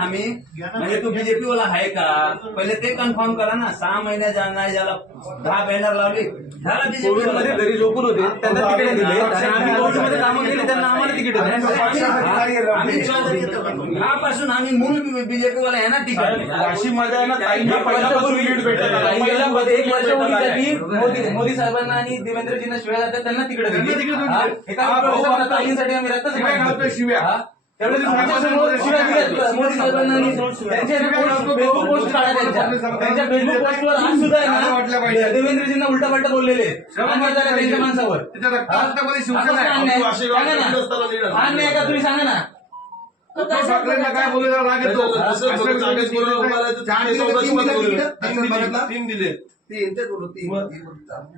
आम्ही म्हणजे तो बीजेपी वाला आहे का पहिले ते कन्फर्म करा ना. 6 महिने नाही ज्याला 10 बॅनर लावली त्याला बीजेपी मध्ये घरी झोपून होते त्यांना तिकीट दिले आणि आम्ही कोर्टमध्ये कामं केली त्यांना आम्हाला तिकीट आम्हीपासून आम्ही मूळ बीजेपी वाला आहे ना तिकीट. वाशीमध्ये ना ताईंना पहिल्यापासून लीड भेटत एक वर्ष मोदी साहेबांना आणि देवेंद्रजींना शिव्या जातात त्यांना तिकीट ताईंसाठी आम्ही रक्त शिव्या मोदी साहेबांना फेसबुक पोस्ट त्यांच्या फेसबुक पोस्टवर आज सुद्धा आहे ना देवेंद्रजींना उलटा पलटा बोललेले त्यांच्या माणसावर अन्याय का तुम्ही सांगा ना. काय बोलायला राग येतो. 3 दिले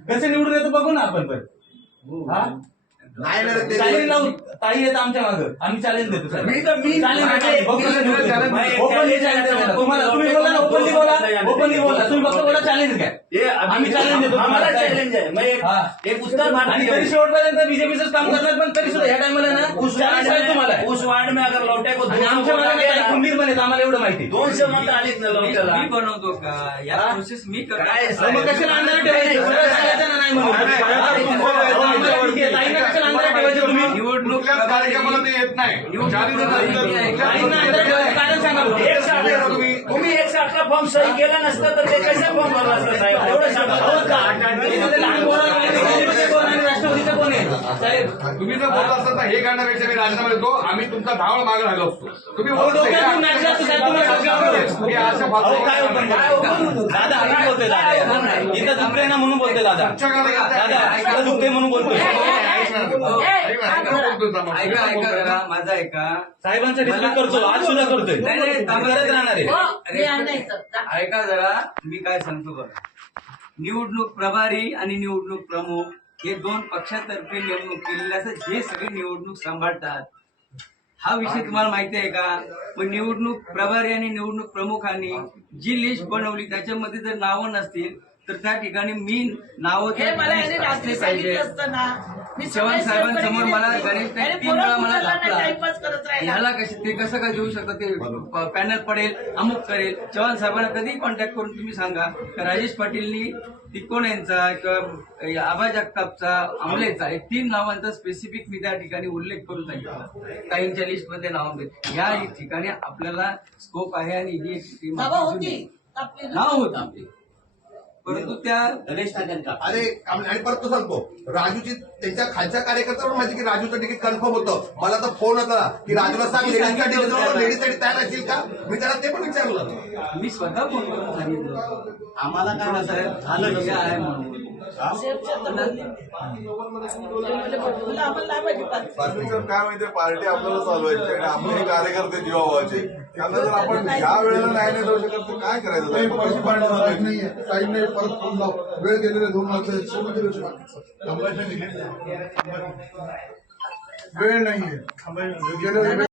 कसे निवडून येतो बघू ना आपण पण. चॅलेंज लावू ताई येत आमच्या मागं आम्ही चॅलेंज देतो. तुम्हाला तुम्ही बोला ना ओपनली बोला तुम्ही फक्त बोला चॅलेंज काय आम्ही चॅलेंज देतो. चॅलेंज आहे एक उत्तर भारत तरी शेवटपर्यंत बीजेपीचं काम करणार पण तरी सुद्धा या टाइमला ना तुम्हाला उस वार्ड में अगर लौटे को आमच्या मागे कुंडीर बनेल आम्हाला एवढं माहिती 200 मत आलीच ना लौट्याला मी बनवतो का या प्रोसेस मी काय कशाला अंधारात ठेवायचं सगळं सांगायचं ना नाही म्हणून निवडणूक कार्यक्रमाला ते येत नाही. तुम्ही 160ला फॉर्म सही केला नसतं तर ते कशा फॉर्म भरला असतं साहेब एवढं राष्ट्रवादीचं कोण आहे साहेब. तुम्ही जर बोलत असता तर हे करण्यापेक्षा मी राजीनामा देतो. आम्ही तुमचा धावळ मागे राहिलो असतो. तुम्ही दादा आम्ही बोलतोय दादा इथं दुखतंय ना म्हणून बोलतोय दादा दादा दुखतंय म्हणून बोलतोय. ऐका जरा माझा ऐका साहेबांचा रिस्पेक्ट करतो आज सुद्धा करतोय करत राहणार आहे. ऐका जरा मी काय सांगतो बघा. निवडणूक प्रभारी आणि निवडणूक प्रमुख हे 2 पक्षातर्फे निवडणूक केलेले असतात जे सगळे निवडणूक सांभाळतात. हा विषय तुम्हाला माहिती आहे का. मग निवडणूक प्रभारी आणि निवडणूक प्रमुखांनी जी लिस्ट बनवली त्याच्यामध्ये जर नावं नसतील तर त्या ठिकाणी मी नावं असले पाहिजे. चव्हाण साहेबांसमोर मला गणेश 3 वेळा मला दाखला ह्याला ते कसं काय देऊ शकतं ते पॅनल पडेल अमुक करेल. चव्हाण साहेबांना कधी कॉन्टॅक्ट करून तुम्ही सांगा का राजेश पाटीलनी तिकोण यांचा किंवा आबा जगतापचा आमलेचा हे 3 नावांचा स्पेसिफिक मी त्या ठिकाणी उल्लेख करून सांगितला. काहींच्या लिस्टमध्ये नाव देत या ठिकाणी आपल्याला स्कोप आहे आणि ही एक नाव होत आपली परंतु त्या अरे आणि परत तो सांगतो राजूची त्यांच्या खालच्या कार्यकर्त्यावर माहिती की राजूचं तिकीट कन्फर्म होतं. मला तर फोन होता की राजूला सांग लेडीजसाठी तयार असेल का. मी त्याला ते पण विचारलं. मी स्वतः फोन करून सांगितलं आम्हाला काय झालं आहे म्हणून. काय माहितीये पार्टी आपल्याला चालवायची आणि आपले कार्यकर्ते जीवाचे त्यांना जर आपण ज्या वेळेला न्याय नाही देऊ शकत तर काय करायचं. नाहीये परत फोन लाव वेळ गेलेले 2 वर्ष वेळ नाहीये.